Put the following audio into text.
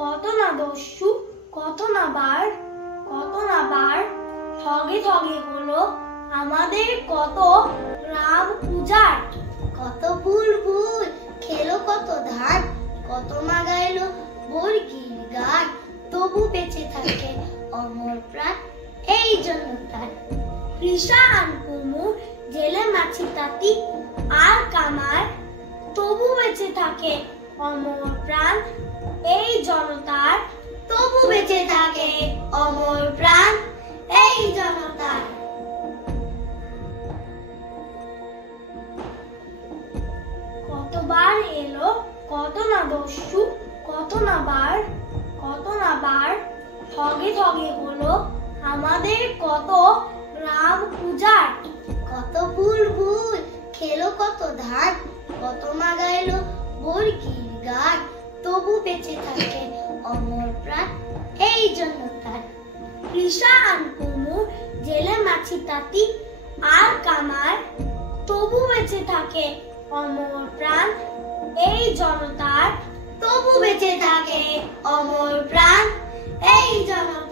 কত না দস্যু, কত না বার, ঠগে ঠগে হলো আমাদের কত রাম উজাড়। কত বুলবুল খেলো কত ধান, কত মা গাইলো বর্গির গান, তবু বেঁচে থাকে অমর প্রাণ এই জন্য তার। কৃষাণ কুমুর জেলে মাছি তাঁতি আর কামার, তবু বেঁচে থাকে অমর প্রাণ এই জনতার। তবু বেঁচে থাকে অমর প্রাণ এই জনতার। কতবার এলো কত না দস্যু, কত না বার, ঠগে ঠগে হলো আমাদের কত রাম উজাড়। কত বুলবুল খেলো কত ধান, কত মা গাইলো বর্গির গান, তবু বেঁচে থাকে অমর প্রাণ এই জন্য তার। কৃষাণ কুমুর জেলে মাছি তাঁতি আর কামার, তবু বেঁচে থাকে অমর প্রাণ এই জনতার। তবু বেঁচে থাকে অমর প্রাণ এই জনতার।